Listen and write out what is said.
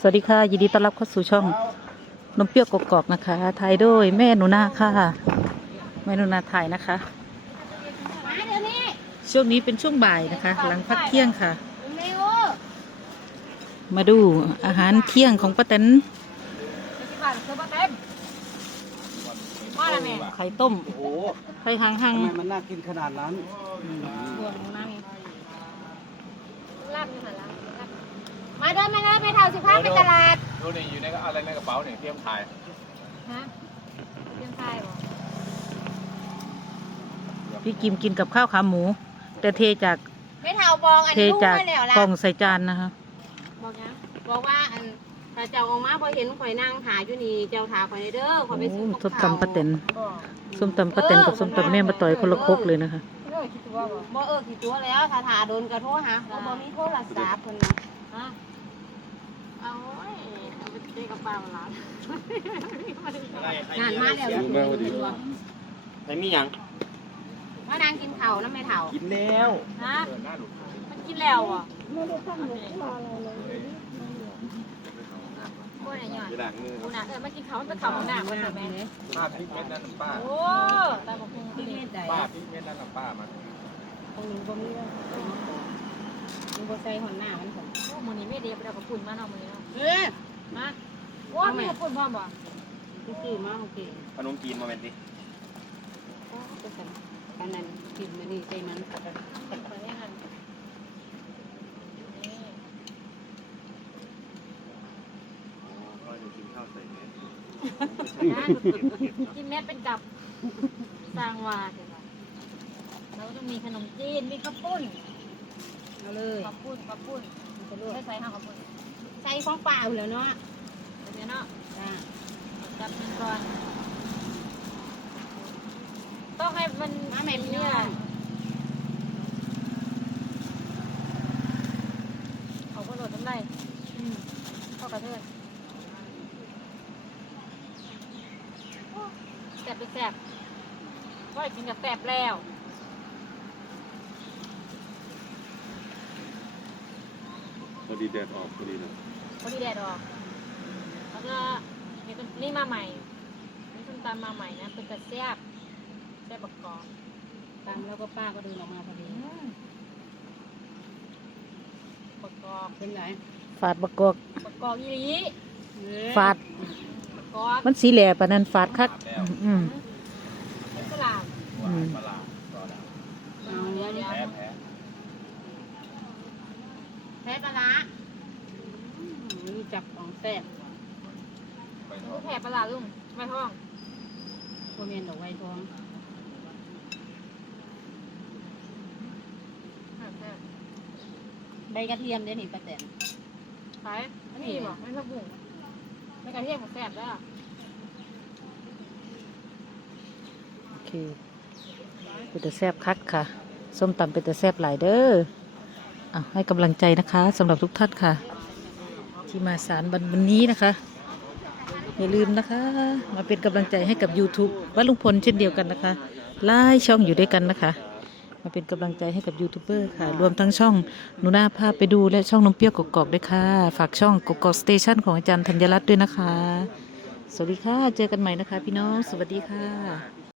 สวัสดีค่ะ ยินดีต้อนรับเข้าสู่ช่องนมเปรี้ยวกกอกนะคะถ่ายโดยแม่หนูนาค่ะแม่หนูนาถ่ายนะคะมาเดี๋ยวนี้ช่วงนี้เป็นช่วงบ่ายนะคะ หลังพักเที่ยงค่ะเร็วมาดูอาหารเที่ยงของป้าแตนที่บ้านคือป้าเต็มมาแล้วแม่ไข่ต้มโอ้โหไข่หังหังทำไมมันน่ากินขนาดนั้นบวงนั่งลาบอยู่หันหลังมาเดินมาเดินไปเท่าสิบห้าไปตลาดดูนี่อยู่ในกระอะไรในกระเป๋าเนี่ยเตรียมถ่ายฮะเรื่องไทยบ่พี่กิมกินกับข้าวขาหมู แต่เทจากไม่เท่าบองอันเทนี้รู้จากไว้แล้วล่ะกล่องใส่จานนะคะบอกยังบอกว่าอันถ้าเจ้าออกมาพอเห็นข่อยนั่งหาอยู่นี่เจ้าถาข่อยเด้อข่อยไปซื้อโอ้กับส้มข้าวตำป้าแตนส้มตำป้าแตนกับส้มตำแม่มาต่อยคนละครกเลยนะคะ บ่เออกี่ตัวแล้วถ้าถาโดนกระโทษหาเขาบ่มีโทรศัพท์คนนะฮะ เอาไว้เอาไปเจ๊กับป้ามาล้างงานมาแล้วไอ้มีหยังมานางกินเข่าวน้ำไม่เท่ากินแล้วฮะมันกินแล้วอะโอ้ยหน่อยจะด่างมือกูน่ะเออมากินข้าวมันเป็นข้าวของหนักมันแบบนี้ป้าพริกเม็ดนั่นน่ะป้าโอ้ตายบอกคุณกินเม็ดใดป้าพริกเม็ดนั่นน่ะป้ามาของหนูบ่มีแล้ว มึงบ่ใส่หอนหน้ามันผมโอ้มื้อนี้ไม่เดียวไปเอากับปุ่นมาเนาะมื้อนี้เนาะเออมาว่ามีกับปุ่นพร้อมบ่ซื้อมาโอเคขนมจีนมาเป็นดิอันนั้นกินมานี่ใส่มันกับกับไปให้หันก็จะกินข้าวใส่เม็ดกินเม็ดเป็นกับสร้างวาเถอะเราต้องมีขนมจีน มีข้าวปุ้น เอาเลยข้าวปุ้นข้าวปุ้นไม่ใส่ข้าวข้าวปุ้นใส่ของเปล่าแล้วเนาะแบบนี้เนาะจับมันก่อน ต้องให้มันน้ำเม็ดเนี่ยเขาก็โดดน้ำไรเข้ากระเทือนแสบไปแสบว่ากินกับแสบแล้ว พอ ดีแดดออกพอดีนะพอดีแดดออก แล้วก็มีต้นนี่มาใหม่นี่ต้นตามมาใหม่นะเป็นกระแซบแซบบักกอกตามแล้วก็ป้าก็เดินออกมาพอดีบักกอกเป็นไรฝาดบักกอกบักกอกอีหลีฝาดบักกอกมันสีแหล่ปานนั้นฝาดคักอืมเป็นกระลาบอืมปลาก็ได้เอาเดี๋ยวเดี๋ยว แพ้แพ้ แพ้ปลาร้า รู้จักของแซ่บไปทลูอกดแผ่ปลาร้าลุงไม่ท้องโคเมนดอกไวทองใบกระเทียมเดี๋ยวนี่ป้าแตนขายอันนี้บอกไม่ชอบบุ้งใบกระเทียมกับแซ่บแล้วโอเคเป็นแต่แซบคักค่ะ ส้มตำเป็นแต่แซบหลายเด้ออะให้กำลังใจนะคะสำหรับทุกท่านค่ะ ที่มาสารบันวันนี้นะคะ อย่าลืมนะคะ มาเป็นกำลังใจให้กับ YouTube วัดลุงพลเช่นเดียวกันนะคะไล่ช่องอยู่ด้วยกันนะคะ มาเป็นกำลังใจให้กับยูทูบเบอร์ค่ะ รวมทั้งช่องหนูนาภาพไปดูและช่องนมเปรี้ยวกกอกด้วยค่ะ ฝากช่องกกอกสเตชันของอาจารย์ธัญรัตน์ด้วยนะคะ สวัสดีค่ะ เจอกันใหม่นะคะ พี่น้อง สวัสดีค่ะ